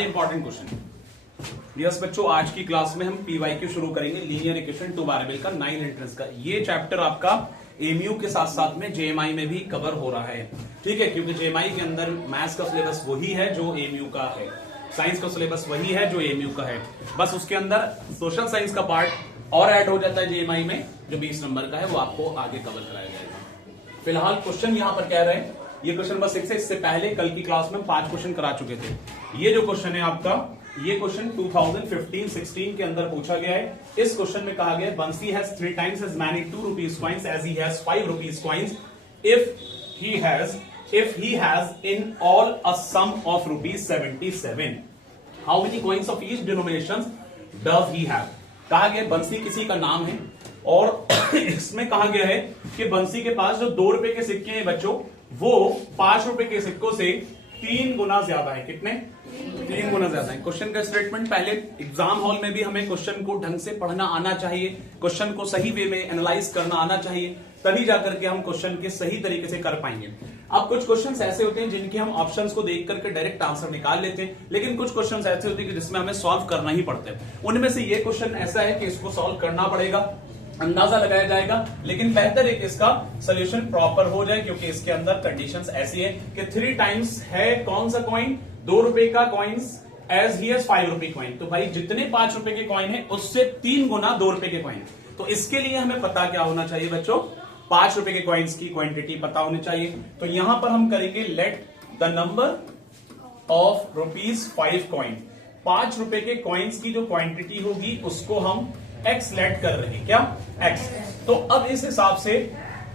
Important question. Yes बच्चों, आज की क्लास में हम पीवाईक्यू शुरू करेंगे, लीनियर इक्वेशन टू वेरिएबल का 9 एंट्रेंस का। ये चैप्टर आपका एमयू के साथ साथ में जेएमआई में भी कवर हो रहा है, ठीक है, क्योंकि जेएमआई के अंदर मैथ्स का सिलेबस वही है जो एमयू का है, साइंस का सिलेबस वही है जो एमयू का है, बस उसके अंदर सोशल साइंस का पार्ट और ऐड हो जाता है जेएमआई में, जो 20 नंबर का है वो आपको आगे कवर कराया जाएगा। फिलहाल क्वेश्चन यहां पर कह रहे हैं, ये क्वेश्चन बस एक से, इससे पहले कल की क्लास में 5 क्वेश्चन करा चुके थे। ये जो क्वेश्चन है आपका, ये क्वेश्चन 2015-16 के अंदर पूछा गया है। इस क्वेश्चन में कहा गया है बंसी has 3 times as many 2 rupees coins as he has 5 rupees coins if he has in all a sum of rupees 77, how many coins of each denomination does he have। कहा गया बंसी किसी का नाम है और इसमें कहा गया है कि बंसी के पास जो 2 रुपए के सिक्के हैं बच्चों, वो 5 रुपए के सिक्कों से 3 गुना ज्यादा है। कितने? 3 गुना ज्यादा है। क्वेश्चन का स्टेटमेंट, पहले एग्जाम हॉल में भी हमें क्वेश्चन को ढंग से पढ़ना आना चाहिए, क्वेश्चन को सही वे में एनालाइज करना आना चाहिए, तभी जाकर के हम क्वेश्चन के सही तरीके से कर पाएंगे। अब कुछ क्वेश्चंस ऐसे होते हैं जिनके हम ऑप्शंस को देख करके डायरेक्ट आंसर निकाल लेते हैं, लेकिन कुछ क्वेश्चंस ऐसे होते हैं कि जिसमें हमें सॉल्व करना ही पड़ता है। उनमें से ये क्वेश्चन ऐसा है कि इसको सॉल्व करना पड़ेगा, अंदाजा लगाया जाएगा, लेकिन बेहतर है कि इसका सोल्यूशन प्रॉपर हो जाए, क्योंकि इसके अंदर कंडीशंस ऐसी है कि 3 times है कौन सा कॉइन, 2 रुपए का कॉइन्स एज ही हैज 5 रुपए कॉइन। तो भाई जितने 5 रुपए के कॉइन है उससे 3 गुना 2 रुपए के कॉइन। तो इसके लिए हमें पता क्या होना चाहिए बच्चों, 5 रुपए के कॉइन्स की क्वांटिटी पता होनी चाहिए। तो यहां पर हम करेंगे let the number of ₹5 coin, 5 रुपए के कॉइन्स की जो क्वांटिटी होगी उसको हम एक्स लेट कर रहे हैं, क्या एक्स। तो अब इस हिसाब से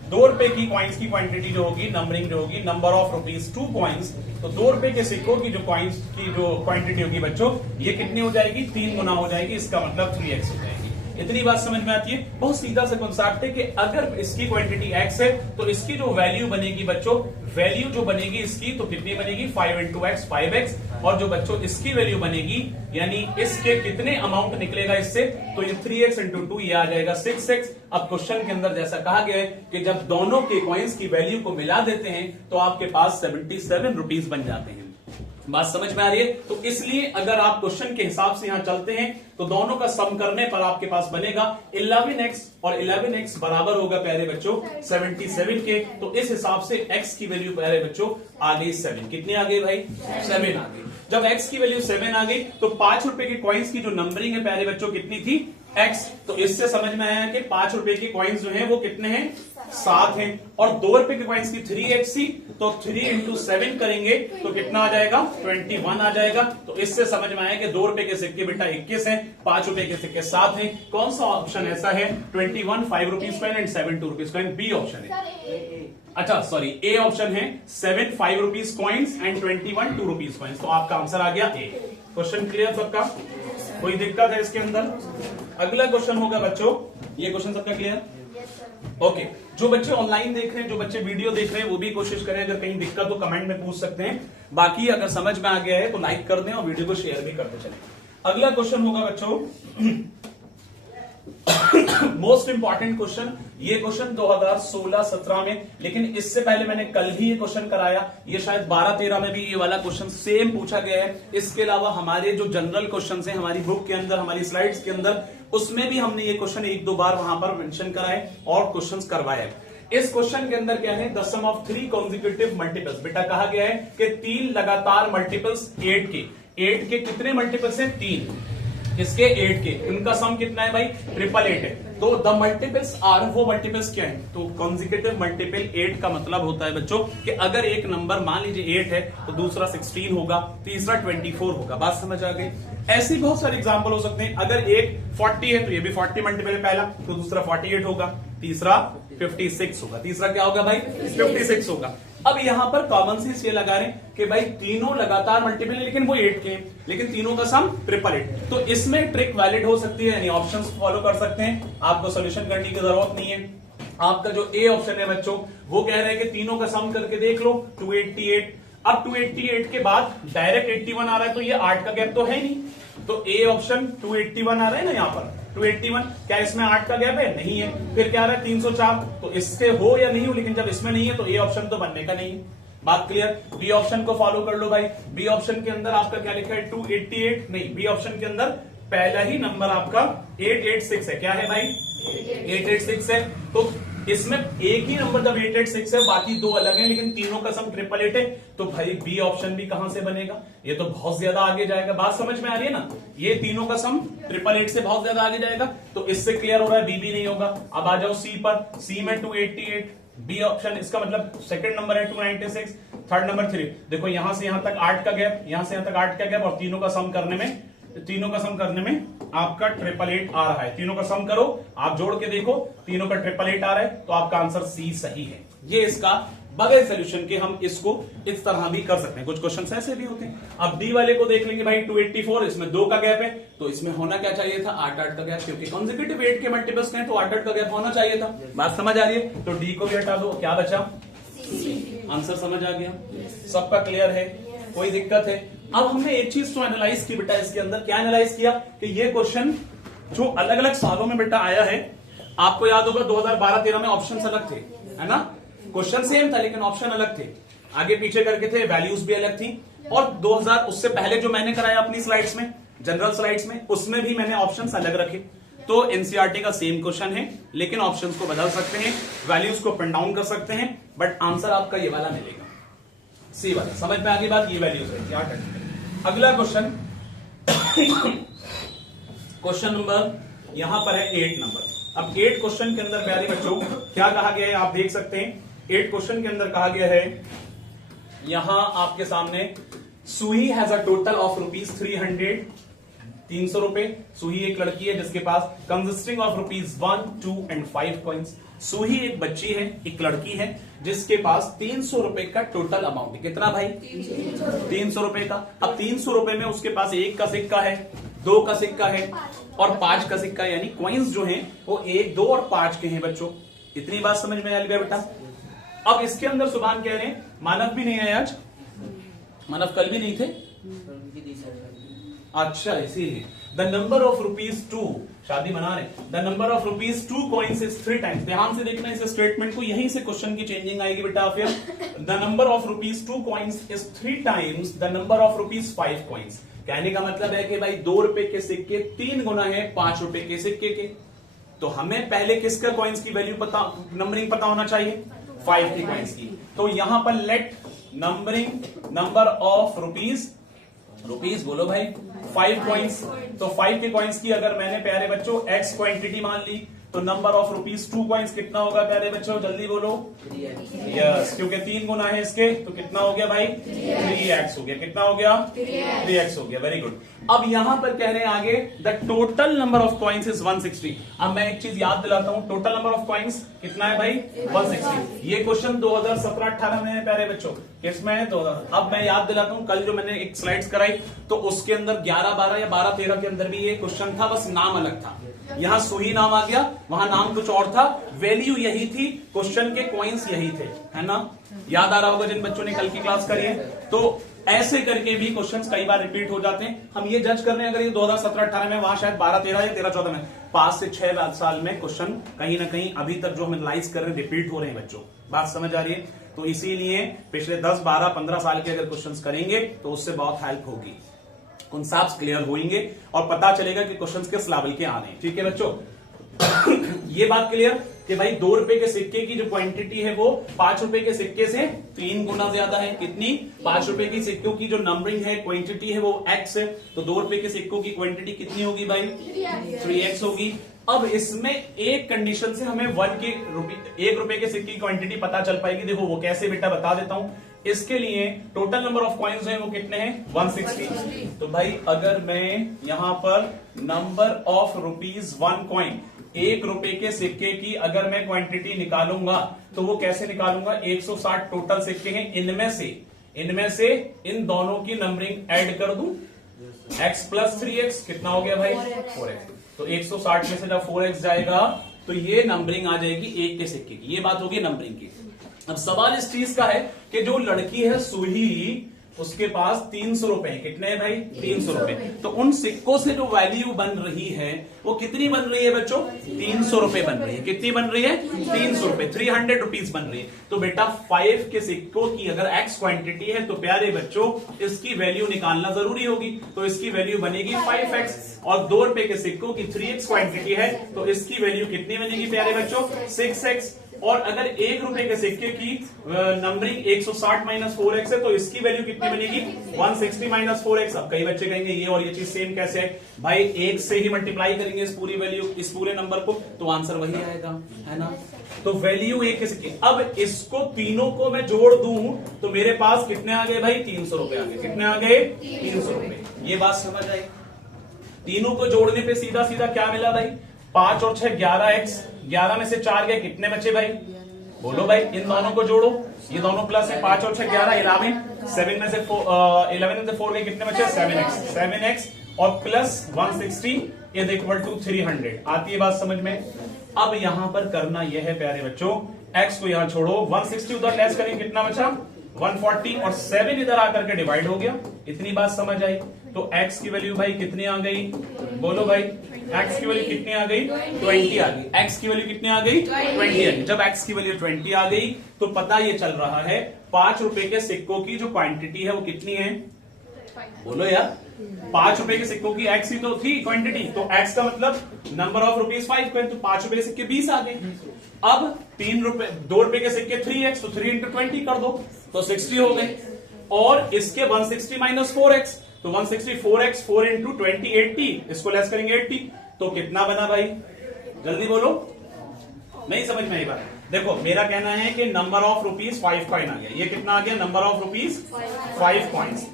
2 रुपए की कॉइन्स की क्वांटिटी जो होगी, नंबरिंग जो होगी, नंबर ऑफ ₹2 कॉइन्स, तो 2 रुपए के सिक्कों की जो कॉइन्स की जो क्वांटिटी होगी बच्चों, ये कितनी हो जाएगी, 3 गुना हो जाएगी, इसका मतलब 3x हो जाएगी। इतनी बात समझ में आती है। बहुत सीधा सा कॉन्सेप्ट है कि अगर इसकी क्वांटिटी x है तो इसकी जो वैल्यू बनेगी बच्चों, वैल्यू जो बनेगी इसकी, तो कितनी बनेगी, 5 into x 5x, और जो बच्चों इसकी वैल्यू बनेगी, यानी इसके कितने अमाउंट निकलेगा इससे, तो ये 3x into 2 ये आ जाएगा 6x। अब क्वेश्चन के अंदर जैसा कहा गया है कि जब दोनों के कॉइन्स की वैल्यू को मिला देते हैं तो आपके पास 77 रुपीज बन जाते हैं। बात समझ में आ रही है। तो इसलिए अगर आप क्वेश्चन के हिसाब से यहां चलते हैं तो दोनों का सम करने पर आपके पास बनेगा 11x, और 11x बराबर होगा प्यारे बच्चों 77 के। तो इस हिसाब से x की वैल्यू प्यारे बच्चों आ गई 7। कितनी आ गई भाई, 7 आ गई। जब x की वैल्यू 7 आ गई तो 5 रुपए के कॉइन्स की जो नंबरिंग है प्यारे बच्चों कितनी थी, x। तो इससे समझ में आया कि 5 रुपए के कॉइन्स जो हैं वो कितने हैं, 7 हैं, और 2 रुपए के कॉइन्स की 3x थी, तो 3 into 7 करेंगे तो कितना आ जाएगा, 21 आ जाएगा। तो इससे समझ में आया कि 2 रुपए के सिक्के बेटा 21 हैं, 5 रुपए के सिक्के 7 हैं। कौन सा ऑप्शन ऐसा है, 21 5 rupees coin and 7 2 rupees coin, B option है। अच्छा सॉरी, ए ऑप्शन है, 7 5 rupees coins and 21 2 rupees coins. तो आपका आंसर आ गया ए। क्वेश्चन क्लियर सबका, कोई दिक्कत है इसके अंदर? अगला क्वेश्चन होगा बच्चों, ये क्वेश्चन सबका क्लियर? ओके। जो बच्चे ऑनलाइन देख रहे हैं, जो बच्चे वीडियो देख रहे हैं, वो भी कोशिश करें, अगर कहीं दिक्कत तो कमेंट में पूछ सकते हैं। बाकी अगर समझ में आ गया है तो लाइक कर दें और वीडियो को शेयर भी करते चलें। अगला क्वेश्चन होगा बच्चों मोस्ट इंपॉर्टेंट क्वेश्चन, ये क्वेश्चन 2016-17 में, लेकिन इससे पहले मैंने कल ही ये क्वेश्चन कराया। ये शायद 12-13 में भी ये वाला क्वेश्चन सेम पूछा गया है। इसके अलावा हमारे जो जनरल क्वेश्चन हैं हमारी बुक के अंदर, हमारी स्लाइड्स के अंदर, उसमें भी हमने ये क्वेश्चन 1-2 बार वहां पर मेंशन कराए और क्वेश्चन करवाए। इस क्वेश्चन के अंदर क्या है, the sum of 3 consecutive multiples। बेटा कहा गया है कि 3 लगातार मल्टीपल्स 8 के कितने मल्टीपल्स हैं, 3, इसके 8 के, इनका सम कितना है भाई, 888 है। तो द मल्टीपल्स आर, वो मल्टीपल्स क्या है, तो कॉन्जिक्यूटिव मल्टीपल 8 का मतलब होता है बच्चों कि अगर एक नंबर मान लीजिए 8 है तो दूसरा 16 होगा, तीसरा 24 होगा। बात समझ आ गई? ऐसी बहुत सारे एग्जांपल हो सकते हैं। अगर एक 40 है तो ये भी 40 मल्टीपल है पहला, तो दूसरा 48 होगा, तीसरा 56 होगा, तीसरा क्या होगा भाई, 56 होगा। अब यहां पर कॉमन सेंस ये लगा रहे हैं कि भाई तीनों लगातार मल्टीपल है, लेकिन वो 8 के हैं, लेकिन तीनों का सम 888। तो इसमें ट्रिक वैलिड हो सकती है, यानी ऑप्शंस फॉलो कर सकते हैं, आपको सॉल्यूशन करने की जरूरत नहीं है। आपका जो ए ऑप्शन है बच्चों, वो कह रहे हैं कि तीनों का सम करके देख लो, 288। अब 288 के बाद डायरेक्ट 81 आ रहा है, तो ये 8 का गैप तो है नहीं, तो ए ऑप्शन 281 आ रहा है ना यहाँ पर, 281, क्या इसमें 8 का गैप है? नहीं है। फिर क्या आ रहा है, 304, तो इससे हो या नहीं हो, लेकिन जब इसमें नहीं है तो ए ऑप्शन तो बनने का नहीं है। बात क्लियर। बी ऑप्शन को फॉलो कर लो भाई। बी ऑप्शन के अंदर आपका क्या लिखा है 288, नहीं बी ऑप्शन के अंदर पहला ही नंबर आपका 886 है। क्या है भाई 886 है। तो इसमें एक ही नंबर जब 886 है, बाकी दो अलग हैं, लेकिन तीनों का सम 888 है, तो भाई बी ऑप्शन भी कहां से बनेगा, ये तो बहुत ज्यादा आगे जाएगा। बात समझ में आ रही है ना, ये तीनों का सम 888 से बहुत ज्यादा आगे जाएगा, तो इससे क्लियर हो रहा है बी भी नहीं होगा। अब आ जाओ सी पर। सी में 288, बी ऑप्शन, इसका मतलब सेकंड नंबर है 296, थर्ड नंबर 3। देखो यहां से यहां तक 8 का गैप, यहां से यहां तक 8 का गैप, और तीनों का सम करने में आपका 888 आ रहा है। तीनों का सम करो, आप जोड़ के देखो, तीनों का 888 आ रहा है, तो आपका आंसर सी सही है। ये इसका बगैर सोल्यूशन के हम इसको इस तरह भी कर सकते हैं। कुछ क्वेश्चन ऐसे भी होते हैं। अब डी वाले को देख लेंगे भाई 284, इसमें 2 का गैप है, तो इसमें होना क्या चाहिए था 8-8 का गैप, क्योंकि कॉन्सेक्यूटिव 8 के मल्टीपल्स हैं, तो 8-8 का गैप होना चाहिए था। बात समझ आ रही है। तो डी को भी हटा दो, क्या बचा, आंसर समझ आ गया, सबका क्लियर है, कोई दिक्कत है। अब हमने एक चीज तो एनालाइज की बेटा इसके अंदर, क्या एनालाइज किया कि ये क्वेश्चन जो अलग अलग सालों में बेटा आया है, आपको याद होगा 2012-13 में ऑप्शन अलग थे, है ना, क्वेश्चन सेम था लेकिन ऑप्शन अलग थे, आगे पीछे करके थे, वैल्यूज भी अलग थी। और 2000 उससे पहले जो मैंने कराया अपनी स्लाइड्स में, जनरल स्लाइड्स में, उसमें भी मैंने ऑप्शंस अलग रखे। तो एनसीईआरटी का सेम क्वेश्चन है, लेकिन ऑप्शंस को बदल सकते हैं, वैल्यूज को पिन डाउन कर सकते हैं, बट आंसर आपका ये वाला मिलेगा, सी वाला। समझ में आ गई बात, ये वैल्यूज है, क्या करते हैं। अगला क्वेश्चन, क्वेश्चन नंबर यहां पर है 8 नंबर। अब 8 क्वेश्चन के अंदर प्यारे बच्चों क्या कहा गया है, आप देख सकते हैं 8 क्वेश्चन के अंदर कहा गया है, यहां आपके सामने Suhi has a total of ₹300, 300 रुपए। सुही एक लड़की है जिसके पास consisting of ₹1, 2 and 5 coins. Suhi एक बच्ची है, एक लड़की है जिसके पास 300 रुपए का टोटल अमाउंट है। कितना भाई 300 रुपए का। अब 300 रुपए में उसके पास 1 का सिक्का है, 2 का सिक्का है और 5 का सिक्का, यानी कॉइन्स जो हैं वो 1, 2 और 5 के हैं बच्चों। इतनी बात समझ में आ गया बेटा। अब इसके अंदर सुभान कह रहे हैं मानव भी नहीं है आज, मानव कल भी नहीं थे, अच्छा इसीलिए। द नंबर ऑफ ₹2, शादी मना रहे, the number of ₹2 coins is 3 times. ध्यान से देखना इस स्टेटमेंट को, यहीं से क्वेश्चन की चेंजिंग आएगी बेटा। फिर the number of ₹2 coins is 3 times the number of ₹5 coins. कहने का मतलब है कि भाई 2 रुपए के सिक्के 3 गुना है 5 रुपए के सिक्के के। तो हमें पहले किसका कॉइन्स की वैल्यू पता, नंबरिंग पता होना चाहिए, 5 की कॉइन्स की। तो यहां पर let numbering number of rupees बोलो भाई 5 कॉइन्स। तो 5 के कॉइन्स की अगर मैंने प्यारे बच्चों x क्वांटिटी मान ली, तो नंबर ऑफ ₹2 कॉइन्स कितना होगा प्यारे बच्चों, जल्दी बोलो। यस, क्योंकि 3 गुना है इसके, तो कितना हो गया भाई 3x हो गया। कितना हो गया 3x हो गया, वेरी गुड। अब यहां पर कह रहे हैं आगे the total number of coins is 160। अब मैं एक चीज याद दिलाता हूं, टोटल नंबर ऑफ कॉइन्स कितना है भाई 160। ये क्वेश्चन 2017-18 में है प्यारे बच्चों, किसमें है 2000। अब मैं याद दिलाता हूं, कल जो मैंने एक स्लाइड्स कराई तो उसके अंदर 11-12 या 12-13 के अंदर भी ये क्वेश्चन था, बस नाम अलग था। यहां सुही नाम आ गया, वहां नाम कुछ और था, वैल्यू यही थी, क्वेश्चन के कॉइन्स यही थे, है ना। याद आ रहा होगा जिन बच्चों ने कल की क्लास करी है। तो ऐसे करके भी क्वेश्चंस कई बार रिपीट हो जाते हैं। हम ये जज कर रहे हैं अगर ये 2017-18 में, वहां शायद 12-13 या 13-14 में, 5 से 6 साल में क्वेश्चन कहीं ना कहीं अभी तक जो हम एनालाइज कर रहे हैं रिपीट हो रहे हैं बच्चों। बात समझ आ रही है। तो इसीलिए पिछले 10, 12, 15 साल के अगर क्वेश्चन करेंगे तो उससे बहुत हेल्प होगी, कॉन्सेप्ट्स क्लियर होंगे और पता चलेगा कि क्वेश्चंस किस लेवल के आ रहे हैं। ठीक है बच्चों, ये बात क्लियर कि भाई 2 रुपए के सिक्के की जो क्वांटिटी है वो 5 रुपए के सिक्के से 3 गुना ज्यादा है। कितनी 5 रुपए की सिक्कों की जो नंबरिंग है, क्वांटिटी है वो x है, तो 2 रुपए के सिक्कों की क्वांटिटी कितनी होगी भाई 3x होगी। अब इसमें एक कंडीशन से हमें 1 रुपए के सिक्के की क्वांटिटी पता चल पाएगी। देखो वो कैसे बेटा बता देता हूं। इसके लिए टोटल नंबर ऑफ कॉइन्स हैं वो कितने हैं 160। तो भाई अगर मैं यहां पर नंबर ऑफ ₹1 कॉइन, 1 रुपए के सिक्के की अगर मैं क्वांटिटी निकालूंगा तो वो कैसे निकालूंगा, 160 टोटल सिक्के हैं, इनमें से इन दोनों की नंबरिंग ऐड कर दूं, x + 3x कितना हो गया भाई 4x। तो 160 में से जब 4x जाएगा तो ये नंबरिंग आ जाएगी 1 के सिक्के की। ये बात होगी नंबरिंग की। अब सवाल इस चीज का है कि जो लड़की है सुही, उसके पास 300 रुपए है। कितने हैं भाई? 300 रुपए। तो उन सिक्कों से जो वैल्यू बन रही है वो कितनी बन रही है बच्चों? 300 रुपए बन रही है। कितनी बन रही है? 300 रुपए, 300 रुपीज बन रही है। तो बेटा 5 के सिक्कों की अगर x क्वांटिटी है तो प्यारे बच्चों इसकी वैल्यू निकालना जरूरी होगी। तो इसकी वैल्यू बनेगी 5x। और 2 रुपए के सिक्कों की 3x क्वांटिटी है तो इसकी वैल्यू कितनी बनेगी प्यारे बच्चों? 6x। और अगर 1 रुपए के सिक्के की नंबरिंग 160 माइनस 4x है तो इसकी वैल्यू कितनी बनेगी? 160 माइनस 4x। अब कई बच्चे कहेंगे ये और ये चीज सेम कैसे है भाई? 1 से ही मल्टीप्लाई करेंगे इस पूरी वैल्यू, इस पूरे नंबर को, तो आंसर वही आएगा, है ना? तो वैल्यू 1 के सिक्के। अब इसको तीनों को मैं जोड़ दूं तो मेरे पास कितने आ गए भाई? 300 रुपए आ गए। कितने आ गए? 300 रुपए। ये बात समझ आई? तीनों को जोड़ने पे सीधा सीधा क्या मिला भाई? 5 और 6 11x। 11 में से 4 गए, कितने बचे भाई? बोलो भाई। इन दोनों को जोड़ो, ये दोनों प्लस है। 5 और 6 11, 11। 7 में से 11 में से 4 गए, कितने बचे? 7x। 7x और प्लस 160 इज इक्वल टू 300। आती है बात समझ में? अब यहां पर करना यह है प्यारे बच्चों, x को यहां छोड़ो, 160 उधर लेस करेंगे, कितना बचा? 140 और 7 इधर आकर के डिवाइड हो गया। इतनी बात समझ आई? तो x की वैल्यू भाई कितनी आ गई? बोलो भाई। x की वैल्यू कितनी आ गई? 20 आ गई। x की वैल्यू कितनी आ गई? 20 आ गई। जब x की वैल्यू 20 आ गई तो पता ये चल रहा है 5 रुपए के सिक्कों की जो क्वांटिटी है वो कितनी है? बोलो यार। 5 रुपए के सिक्कों की x ही तो थी क्वांटिटी, तो x का मतलब नंबर ऑफ रुपीज 5 पे, तो 5 रुपए के सिक्के 20 आ गए। अब 2 रुपए के सिक्के 3x, तो 3 इंटू 20 कर दो तो 60 हो गए। और इसके 160 माइनस 4x, तो 160 4x, 4 इंटू 20 80, इसको लेस करेंगे 80, तो कितना बना भाई? जल्दी बोलो। नहीं समझ में आई बात? देखो मेरा कहना है कि नंबर ऑफ रुपीज 5 कॉइन आ गया। ये कितना आ गया? Number of rupees 5 coins.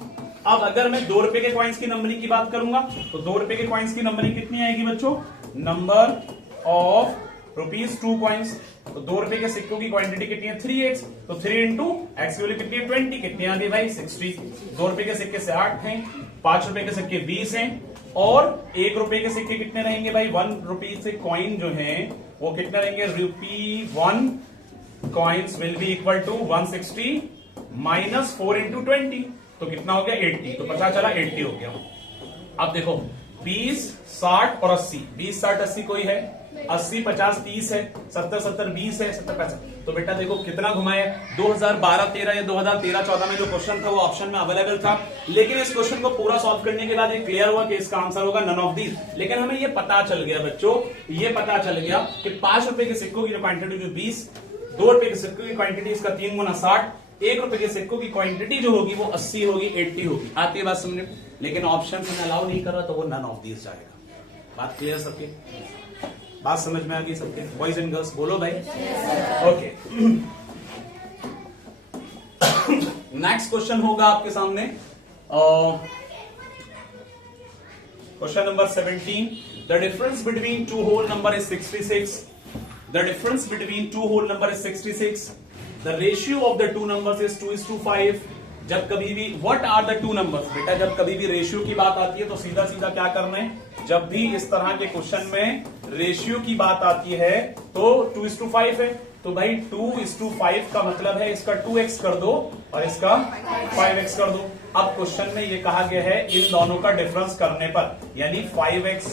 अब अगर मैं 2 रुपए के कॉइन्स की नंबरिंग की बात करूंगा तो 2 रुपए के कॉइन्स की नंबरिंग कितनी आएगी बच्चों? Number of rupees 2 coins. तो 2 रुपए के सिक्कों की क्वांटिटी कितनी है? 3x। तो 3 इंटू एक्स की वैल्यू कितनी है? 20। कितनी आ गई भाई? 60। 2 रुपए के सिक्के से 8 हैं, 5 रुपए के सिक्के 20 हैं, और 1 रुपए के सिक्के कितने रहेंगे भाई? 1 रुपी से कॉइन जो है वो कितने रहेंगे? ₹1 coins will be equal to 160 minus 4 into 20, तो कितना हो गया? 80। तो पता चला 80 हो गया। अब देखो 20 60 और 80, 20 60 80 कोई है, 80 50 30 है, 70 70 20 है, 70 50। तो बेटा देखो कितना घुमाया। 2012-13 या 2013-14 में जो क्वेश्चन था वो ऑप्शन में अवेलेबल था, लेकिन इस क्वेश्चन को पूरा सॉल्व करने के बाद ये क्लियर हुआ कि इसका आंसर होगा नन ऑफ दीज। लेकिन हमें ये पता चल गया बच्चों, ये पता चल गया कि 5 रुपए के सिक्कों की जो क्वांटिटी जो 20, 2 रुपए के सिक्कों की क्वांटिटी इसका 3 गुना 60, 1 रुपए के सिक्कों की क्वांटिटी जो होगी वो 80 होगी, 80 होगी। आती है बात समझ? लेकिन ऑप्शन में अलाउ नहीं कर रहा तो वो नन ऑफ दीज जाएगा। बात क्लियर सबके? बात समझ में आ गई सबके? बॉयज एंड गर्ल्स बोलो भाई। ओके। नेक्स्ट क्वेश्चन होगा आपके सामने, question number 17। The difference between two whole number is 66। The difference between two whole number is 66। The ratio of the two numbers is 2:5। जब कभी भी what are the two numbers? बेटा जब कभी भी रेशियो की बात आती है तो सीधा सीधा क्या करना है, जब भी इस तरह के क्वेश्चन में रेशियो की बात आती है तो 2:5 है, तो भाई 2:5 का मतलब है इसका 2x कर दो और इसका 5x कर दो। अब क्वेश्चन में ये कहा गया है इन दोनों का डिफरेंस करने पर, यानी 5x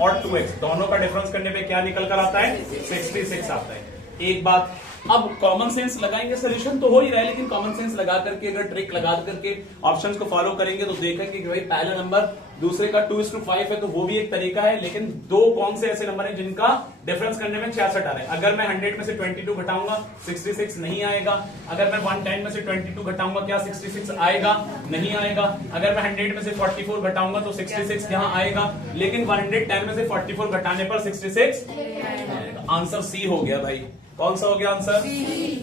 और 2x दोनों का डिफरेंस करने पे क्या निकल कर आता है? 66 आता है। एक बात, अब कॉमन सेंस लगाएंगे, सोल्यूशन तो हो ही रहा है, लेकिन कॉमन सेंस लगा करके अगर ट्रिक लगा करके ऑप्शंस को फॉलो करेंगे तो देखेंगे कि भाई पहला नंबर दूसरे का 2:5 है, तो वो भी एक तरीका है। लेकिन दो कौन से ऐसे नंबर हैं जिनका डिफरेंस करने में 66 आ रहा है? अगर मैं 100 में से 22 घटाऊंगा 66 नहीं आएगा। अगर मैं 110 में से 22 घटाऊंगा क्या 66 आएगा? नहीं आएगा। अगर मैं 100 में से 44 घटाऊंगा तो 66 यहां आएगा, लेकिन 110 में से 44 घटाने पर 66 आंसर सी हो गया भाई। कौन सा हो गया आंसर?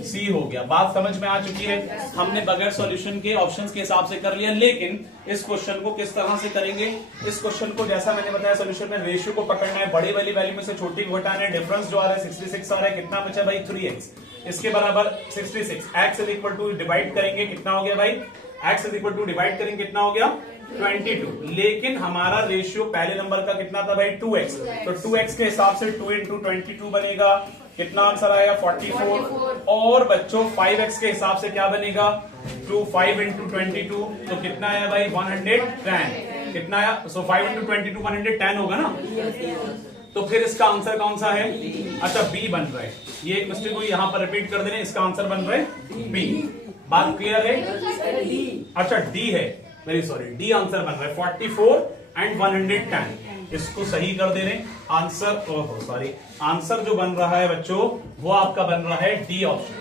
सी हो गया। बात समझ में आ चुकी है? हमने बगैर सॉल्यूशन के ऑप्शंस के हिसाब से कर लिया, लेकिन इस क्वेश्चन को किस तरह से करेंगे? इस क्वेश्चन को जैसा मैंने बताया सॉल्यूशन में रेशियो को पकड़ना है, बड़ी वाली वैल्यू में से छोटी को घटाना है। डिफरेंस जो आ रहा है 66 आ रहा है, कितना बचा भाई? 3x। इसके बराबर 66 x is equal to divide करेंगे, कितना हो गया भाई? x is equal to divide करेंगे, कितना हो गया? 22। लेकिन हमारा रेशियो पहले नंबर का कितना था भाई? 2x। तो 2x के हिसाब से 2 इंटू 22 बनेगा, कितना आंसर आएगा? 44। और बच्चों 5x के हिसाब से क्या बनेगा? टू 5 इंटू 22 तो कितना आया भाई 110 कितना आया सो 5 इंटू 22 110 होगा ना। तो फिर इसका आंसर कौन सा है अच्छा बी बन रहा है। ये एक मिस्टेक हुई यहां पर रिपीट कर देने इसका आंसर बन रहा है बी। बात क्लियर है अच्छा डी है वेरी सॉरी डी आंसर बन रहा है 44 एंड 110 इसको सही कर दे रहे आंसर ओहो सॉरी आंसर जो बन रहा है बच्चों वो आपका बन रहा है डी ऑप्शन।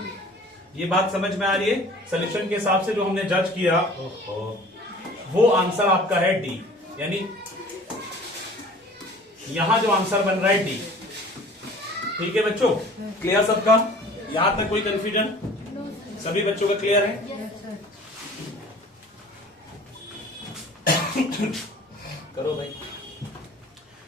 ये बात समझ में आ रही है सोल्यूशन के हिसाब से जो हमने जज किया वो आंसर आपका है डी यानी यहां जो आंसर बन रहा है डी। ठीक है बच्चों क्लियर सबका यहां तक कोई कंफ्यूजन सभी बच्चों का क्लियर है करो भाई।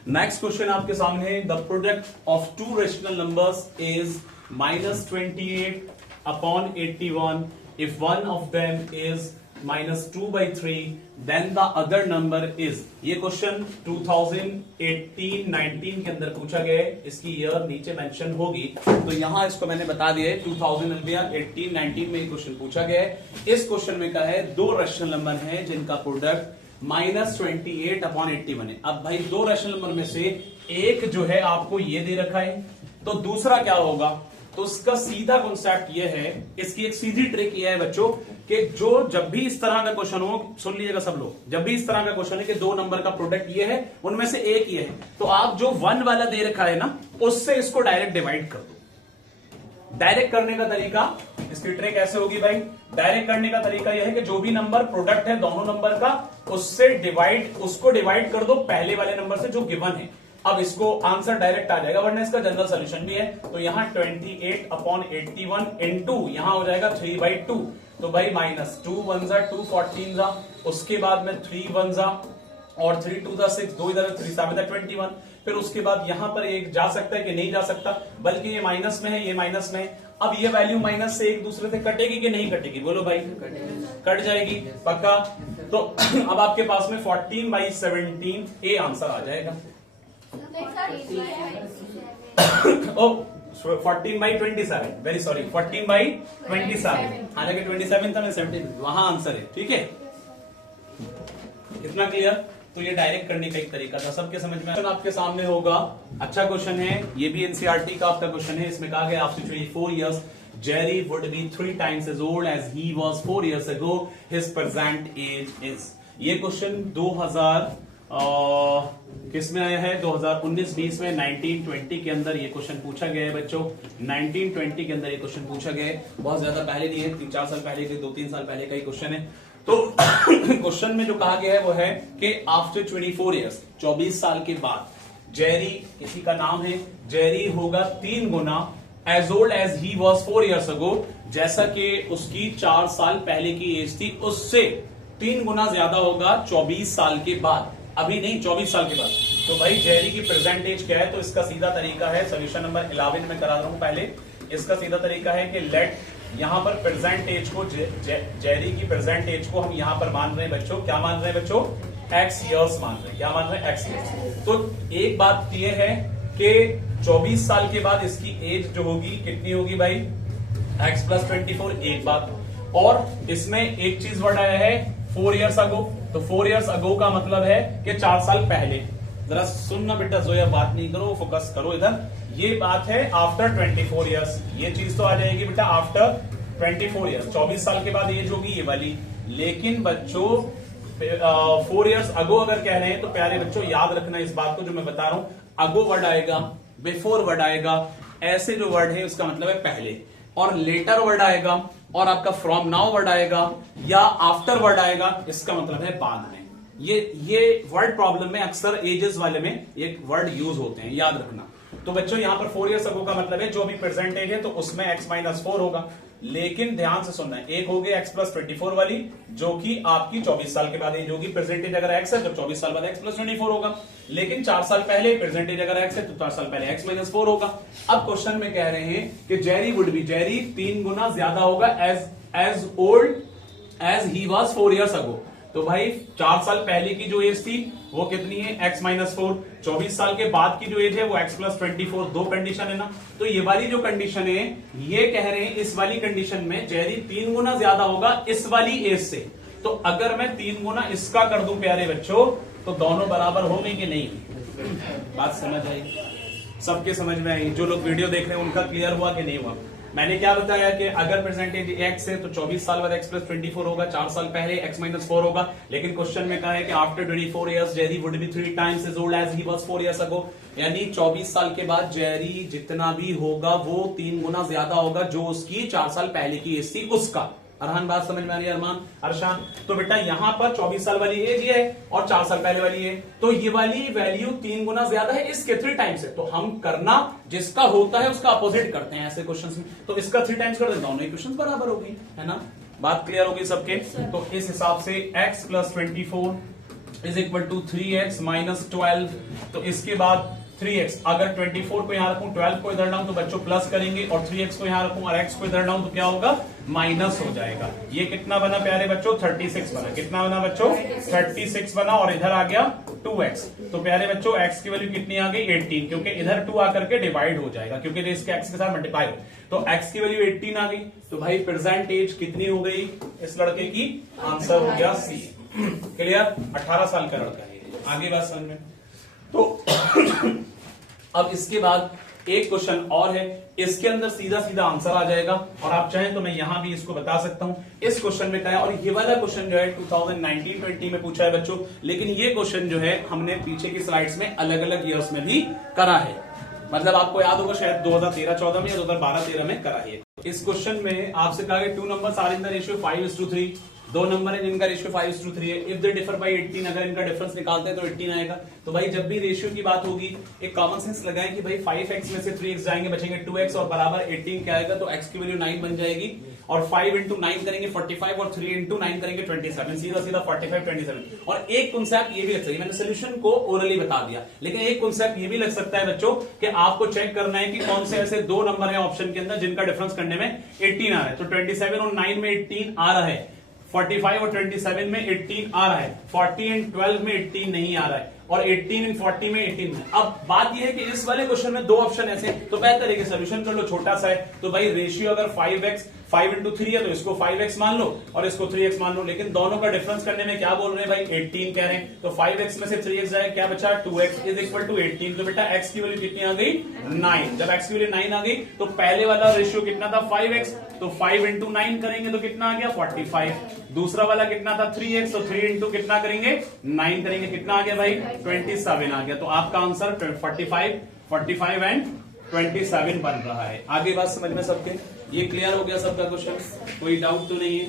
नेक्स्ट क्वेश्चन आपके सामने है the product of two rational numbers is -28 upon 81 if one of them is -2/3 then the other number is। ये क्वेश्चन 2018-19 के अंदर पूछा गया है इसकी ईयर नीचे मेंशन होगी तो यहां इसको मैंने बता दिया है 2018-19 में ये क्वेश्चन पूछा गया है। इस क्वेश्चन में क्या है दो रेशनल नंबर हैं जिनका प्रोडक्ट -28 upon 81 है। अब भाई दो रेशनल नंबर में से एक जो है आपको ये दे रखा है तो दूसरा क्या होगा तो उसका सीधा कॉन्सेप्ट ये है इसकी एक सीधी ट्रिक ये है बच्चों कि जो जब भी इस तरह का क्वेश्चन हो सुन लीजिएगा सब लोग जब भी इस तरह का क्वेश्चन है कि दो नंबर का प्रोडक्ट ये है उनमें से एक ये है तो आप जो 1 वाला दे रखा है ना उससे इसको डायरेक्ट डिवाइड कर दो। डायरेक्ट करने का तरीका इसकी ट्रिक ऐसे होगी भाई डायरेक्ट करने का तरीका यह है कि जो भी नंबर प्रोडक्ट है दोनों नंबर का उसको डिवाइड कर दो पहले वाले नंबर से जो गिवन है। अब इसको आंसर डायरेक्ट आ जाएगा वरना इसका जनरल सोल्यूशन भी है तो यहां 28 upon 81 इंटू यहां हो जाएगा 3/2 तो भाई -2 1 जा 2 14 जा उसके बाद में 3 1 जा और 3 2 जा 6 दो इधर 3 7 जा 21 फिर उसके बाद यहां पर एक जा सकता है कि नहीं जा सकता बल्कि ये माइनस में है ये माइनस में है। अब ये वैल्यू माइनस से एक दूसरे से कटेगी कि नहीं कटेगी बोलो भाई कट जाएगी पक्का। तो अब आपके पास में 14/17 ए आंसर आ जाएगा। 14/27 वेरी सॉरी 14/27 हालांकि 27 था मैं 17 वहां आंसर है। ठीक है कितना क्लियर। तो ये डायरेक्ट करने का एक तरीका था सबके समझ में आपके सामने होगा। अच्छा क्वेश्चन है ये भी एनसीईआरटी का आपका क्वेश्चन है। इसमें कहा गया after 24 years Jerry would be 3 times as old as he was 4 years ago his present age is। ये क्वेश्चन 2000 किस में आया है 2019-20 में 1920 के अंदर ये क्वेश्चन पूछा गया है बच्चों। 1920 के अंदर ये क्वेश्चन पूछा गया है बहुत ज्यादा पहले नहीं है 3-4 साल पहले के 2-3 साल पहले का ही क्वेश्चन है। तो क्वेश्चन में जो कहा गया है वो है कि आफ्टर 24 years 24 साल के बाद जेरी किसी का नाम है जेरी होगा 3 गुना as old as he was 4 years ago जैसा कि उसकी 4 साल पहले की एज थी उससे 3 गुना ज्यादा होगा 24 साल के बाद अभी नहीं 24 साल के बाद। तो भाई जेरी की प्रेजेंट एज क्या है तो इसका सीधा तरीका है सोल्यूशन नंबर 11 में करा रहा हूं पहले। इसका सीधा तरीका है कि लेट यहां पर प्रेजेंट एज को जेरी की प्रेजेंट एज को हम यहां पर मान रहे हैं बच्चों क्या मान रहे हैं बच्चों x years मान रहे हैं क्या मान रहे हैं x years। तो एक बात यह है कि 24 साल के बाद इसकी एज जो होगी कितनी होगी भाई x + 24 एक बात और इसमें एक चीज वर्ड आया है 4 years ago तो 4 years ago का मतलब है कि 4 साल पहले। जरा सुनना बेटा जोया बात नहीं करो फोकस करो इधर। ये बात है आफ्टर 24 years ये चीज तो आ जाएगी बेटा आफ्टर 24 years 24 साल के बाद एज होगी ये वाली। लेकिन बच्चों 4 years ago अगर कह रहे हैं तो प्यारे बच्चों याद रखना इस बात को जो मैं बता रहा हूं अगो वर्ड आएगा बिफोर वर्ड आएगा ऐसे जो वर्ड है उसका मतलब है पहले और लेटर वर्ड आएगा और आपका फ्रॉम नाउ वर्ड आएगा या आफ्टर वर्ड आएगा इसका मतलब है बाद में। ये वर्ड प्रॉब्लम में अक्सर एजेस वाले में ये वर्ड यूज होते हैं याद रखना। तो बच्चों यहां पर 4 years ago का मतलब है जो अभी प्रेजेंट एज है तो उसमें x - 4 होगा। लेकिन ध्यान से सुनना है एक हो गई x + 24 वाली जो कि आपकी 24 साल के बाद एज होगी। प्रेजेंट एज अगर x है तो 24 साल बाद x + 24 होगा। लेकिन 4 साल पहले प्रेजेंट एज अगर x है तो 4 साल पहले x - 4 होगा। अब क्वेश्चन में कह रहे हैं कि जेरी 3 गुना ज्यादा होगा as old as he was 4 years ago तो भाई 4 साल पहले की जो एज थी वो कितनी है, x माइनस 4। 24 साल के बाद की जो एज है वो x प्लस 24। दो कंडीशन है ना, तो ये वाली जो कंडीशन है ये कह रहे हैं इस वाली कंडीशन में जैदी 3 गुना ज्यादा होगा इस वाली एज से। तो अगर मैं 3 गुना इसका कर दूं प्यारे बच्चों तो दोनों बराबर होंगे कि नहीं? बात समझ आई? सबके समझ में आई? जो लोग वीडियो देख रहे हैं उनका क्लियर हुआ कि नहीं हुआ? मैंने क्या बताया कि अगर परसेंटेज x है तो 24 साल बाद x प्लस 24 होगा, 4 साल पहले x माइनस 4 होगा। लेकिन क्वेश्चन में कहा है कि after 24 years Jerry would be 3 times as old as he was 4 years ago. यानी 24 साल के बाद जेरी जितना भी होगा वो 3 गुना ज्यादा होगा जो उसकी 4 साल पहले की एज थी उसका। अरहान बात समझ में आ रही है? अरमान, अरशान, तो बेटा यहां पर 24 साल वाली एज है और 4 साल पहले वाली है, तो ये वाली वैल्यू 3 गुना ज्यादा है इसके 3 टाइम्स है। तो हम करना जिसका होता है उसका अपोजिट करते हैं ऐसे क्वेश्चंस में। तो इसका 3 टाइम्स कर दें, दोनों इक्वेशंस बराबर हो गई, है ना? बात क्लियर होगी सबके? तो इस हिसाब से x plus 24 is equal to 3x minus 12। तो इसके बाद 3x, अगर 24 को यहां रखूं 12 को इधर लाऊं तो बच्चों प्लस करेंगे, और 3x को यहां रखूं और x को इधर लाऊं तो क्या होगा? माइनस हो जाएगा। ये कितना बना प्यारे बच्चों? 36 बना। कितना बना बच्चों? 36 बना, और इधर आ गया 2x। तो प्यारे बच्चों x की वैल्यू कितनी आ गई? 18, क्योंकि इधर 2 आकर के डिवाइड हो जाएगा क्योंकि इसके x के साथ मल्टीप्लाई हो। तो x की वैल्यू 18 आ गई। तो भाई प्रेजेंट एज कितनी हो गई इस लड़के की? आंसर हो गया C। क्लियर? 18 साल का लड़का है। आगे बात समझ में? तो अब इसके बाद एक क्वेश्चन और है, इसके अंदर सीधा सीधा आंसर आ जाएगा, और आप चाहें तो मैं यहां भी इसको बता सकता हूं। इस क्वेश्चन में क्या है, और ये वाला क्वेश्चन जो है 2019-20 में पूछा है बच्चों, लेकिन ये क्वेश्चन जो है हमने पीछे की स्लाइड्स में अलग अलग ईयर्स में भी करा है। मतलब आपको याद होगा शायद 2013-14 में या 2012-13 में करा है। इस क्वेश्चन में आपसे कहा गया 2 numbers are in the ratio 5:3। 2 number है जिनका रेशियो 5:3 है। इफ दे डिफर बाय 18, अगर इनका डिफरेंस निकालते हैं तो 18 आएगा। तो भाई जब भी रेशियो की बात होगी एक कॉमन सेंस लगाएं कि भाई 5x में से 3x जाएंगे, बचेंगे 2x, और बराबर 18 क्या आएगा? तो x की वैल्यू 9 बन जाएगी, और 5 इंटू 9 करेंगे 45, और 3 इंटू 9 करेंगे 27। सीधा सीधा 45 27। और एक कॉन्सेप्ट ये भी लग सकता है, मैंने सोल्यूशन को ओरली बता दिया, लेकिन एक कॉन्सेप्ट ये भी लग सकता है बच्चों कि आपको चेक करना है कि कौन से ऐसे 2 नंबर है ऑप्शन के अंदर जिनका डिफरेंस करने में 18 आ रहा है। तो 27 और 9 में 18 आ रहा है, 45 और 27 में 18 आ रहा है, 40 एंड 12 में 18 नहीं आ रहा है, और 18 एंड 40 में 18 है। अब बात यह है कि इस वाले क्वेश्चन में 2 ऑप्शन ऐसे, तो बेहतर है कि सोल्यूशन कर लो, छोटा सा है। तो भाई रेशियो अगर 5x 5 इंटू 3 है तो इसको 5x मान लो और इसको 3x मान लो, लेकिन दोनों का डिफरेंस करने में क्या बोल रहे हैं भाई? 18 कह रहे हैं। तो 5x में से 3x जाए, क्या बचा? 2x is equal to 18। तो बेटा x की वैल्यू कितनी आ गई? 9। जब x की वैल्यू 9 आ गई तो पहले वाला रेशियो कितना था? 5x, तो 5 इंटू 9 करेंगे तो कितना आ गया? 45। दूसरा वाला कितना था? 3x, तो 3 इंटू कितना करेंगे? 9 करेंगे, कितना आ गया भाई? 27 आ गया। तो आपका आंसर 45 एंड 27 बन रहा है। आगे बात समझ में सबके? ये क्लियर हो गया सबका क्वेश्चन? कोई डाउट तो नहीं है?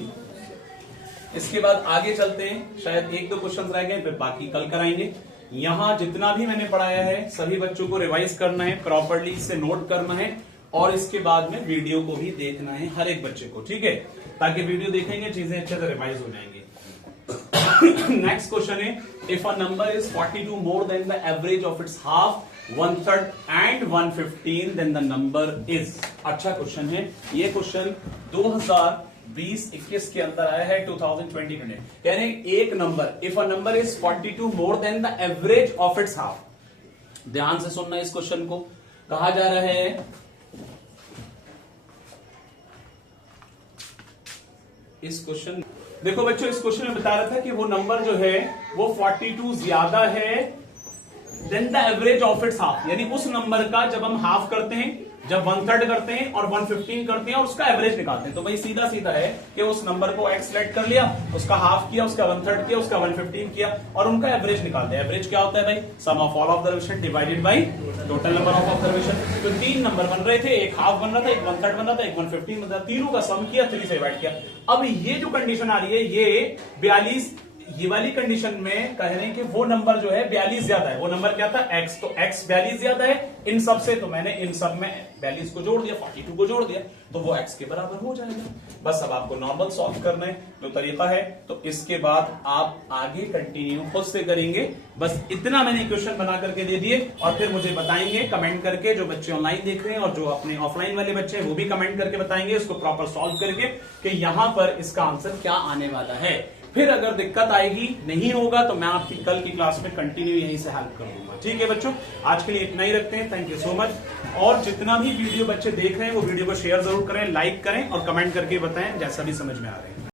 इसके बाद आगे चलते हैं, शायद 1-2 क्वेश्चन रह गए, फिर बाकी कल कराएंगे। यहां जितना भी मैंने पढ़ाया है सभी बच्चों को रिवाइज करना है, प्रॉपर्ली इसे नोट करना है, और इसके बाद में वीडियो को भी देखना है हर एक बच्चे को, ठीक है? ताकि वीडियो देखेंगे चीजें अच्छे से रिवाइज हो जाएंगी। नेक्स्ट क्वेश्चन है, if a number is 42 more than the average of its half, 1/3 and 1/15 then the number is. अच्छा क्वेश्चन है ये। क्वेश्चन 2020-21 के अंदर आया है, 2020 में कह रहे हैं एक number, if a number is 42 more than the average of its half. ध्यान से सुनना इस क्वेश्चन को। कहा जा रहा है इस क्वेश्चन, देखो बच्चों इस क्वेश्चन में बता रहा था कि वो नंबर जो है वो 42 ज्यादा है than the average of its half, यानी उस नंबर का जब हम हाफ करते हैं, जब 1/3 करते हैं और 1/15 करते हैं और उसका एवरेज निकालते हैं। तो भाई सीधा सीधा है कि उस नंबर को x सेलेक्ट कर लिया, उसका हाफ किया, उसका 1/3 किया, उसका 1/15 किया, और उनका एवरेज निकालते हैं। एवरेज क्या होता है भाई? Sum of all observation divided by total number of observation. तो 3 नंबर बन रहे थे, एक हाफ बन रहा था, एक 1/3 बन रहा था, एक 1/15 बन रहा था, तीनों का सम किया, 3 से डिवाइड किया। अब ये जो कंडीशन आ रही है ये 42, ये वाली कंडीशन में कह रहे हैं कि वो नंबर जो है 42 ज्यादा है। वो नंबर क्या था? x। तो x 42 ज्यादा है इन सब से, तो मैंने इन सब में 42 को जोड़ दिया, 42 को जोड़ दिया, तो वो x के बराबर हो जाएगा। बस अब आपको नॉर्मल सॉल्व करना है, जो तरीका है। तो इसके बाद आप आगे कंटिन्यू खुद से करेंगे। बस इतना मैंने क्वेश्चन बना करके दे दिए, और फिर मुझे बताएंगे कमेंट करके, जो बच्चे ऑनलाइन देख रहे हैं और जो अपने ऑफलाइन वाले बच्चे हैं वो भी कमेंट करके बताएंगे इसको प्रॉपर सॉल्व करके कि यहां पर इसका आंसर क्या आने वाला है। फिर अगर दिक्कत आएगी, नहीं होगा, तो मैं आपकी कल की क्लास में कंटिन्यू यहीं से हेल्प कर दूंगा। ठीक है बच्चों, आज के लिए इतना ही रखते हैं। Thank you so much. और जितना भी वीडियो बच्चे देख रहे हैं वो वीडियो को शेयर जरूर करें, लाइक करें और कमेंट करके बताएं जैसा भी समझ में आ रहे हैं।